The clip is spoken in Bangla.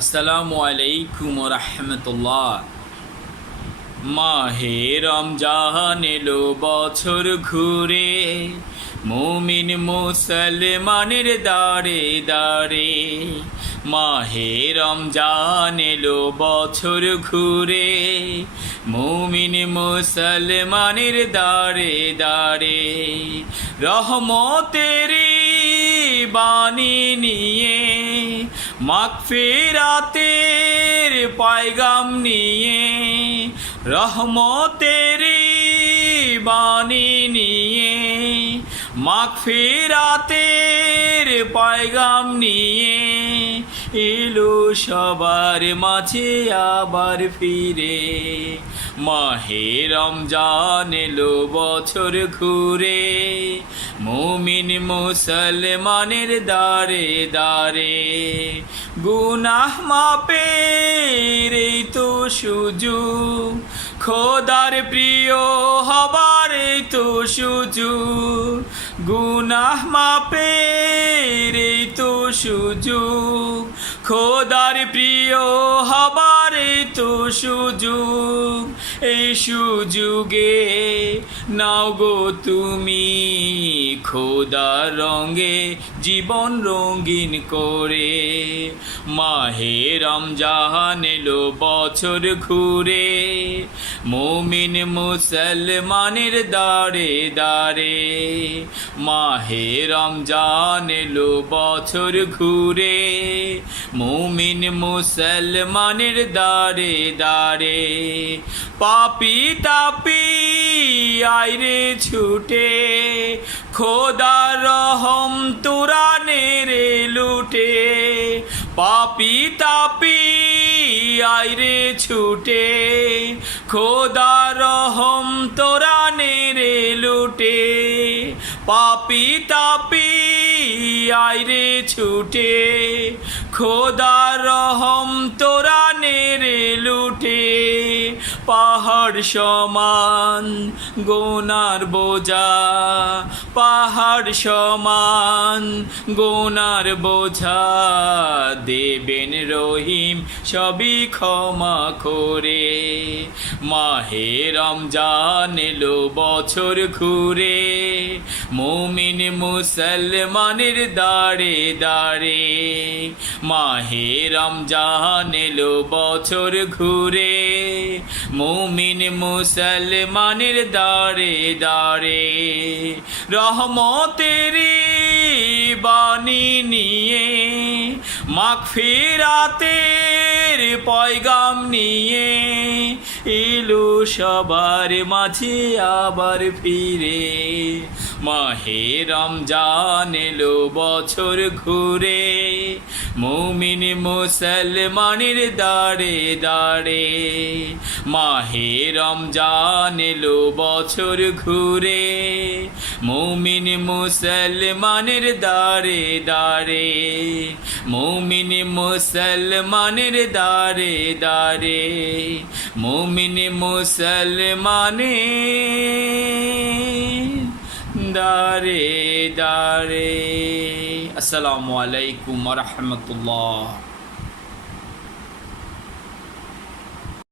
আসসালামু আলাইকুম রাহমাতুল্লাহ। মাহে রমজান এলো বছর ঘুরে, মুমিন মুসলমানের দাঁড়ে দাঁড়ে। মাহে রমজান এলো বছর ঘুরে, মুমিন মুসলমানের দাঁড়ে দাঁড়ে। রহমতেরি বাণী নিয়ে, মাগফিরাতের পয়গাম নিয়ে, রহমতেরি বাণী নিয়ে, মাগফিরাতের পয়গাম নিয়ে এলো সবার মাঝে আবার ফিরে। মাহে রমজান এলো বছর ঘুরে, মুমিন মুসলমানের দাঁড়ে দাঁড়ে। গুনাহ মাপের এই তো সুযোগ, খোদার প্রিয় হবার এই তো সুযোগ। গুনাহ মাপের এই তো সুযোগ, খোদার প্রিয় হবার এই তো সুযোগ। এই সুযোগে নাও গো তুমি, খোদার রঙে জীবন রঙিন করে। মাহে রমজান এলো বছর ঘুরে, মুমিন মুসলমানের দাঁড়ে দাঁড়ে। মাহে রমজান এলো বছর ঘুরে, মুমিন মুসলমানের দাঁড়ে দাঁড়ে। পাপি তাপি আইরে ছুটে, খোদার রহম তোরা নেরে লুটে। পাপি তাপি আইরে ছুটে, খোদার রহম তোরা নেরে লুটে। পাপি তাপি আইরে ছুটে, খোদার রহম তোরা নেরে লুটে। পাহাড় সমান গোনার বোঝা, পাহাড় সমান গোনার বোঝা, দেবেন রহিম সবই ক্ষমা করে। মাহে রমজান এলো বছর ঘুরে, মুমিন মুসলমানের দাঁড়ে দাঁড়ে। মাহে রমজান এলো বছর ঘুরে, মুমিন মুসলমানের দাঁড়ে দাঁড়ে। রহমতেরি বাণী নিয়ে, মাগফিরাতের পয়গাম নিয়ে এলো সবার মাঝে আবার ফিরে। মাহে রমজান এলো বছর ঘুরে, মুমিন মুসলমানের দাঁড়ে দাঁড়ে। মাহে রমজান এলো বছর ঘুরে, মুমিন মুসলমানের দাঁড়ে দাঁড়ে। মুমিন মুসলমানের দাঁড়ে দাঁড়ে। মুমিন মুসলমানের দাঁড়ে দাঁড়ে। আসসালামু আলাইকুম ওয়া রাহমাতুল্লাহ।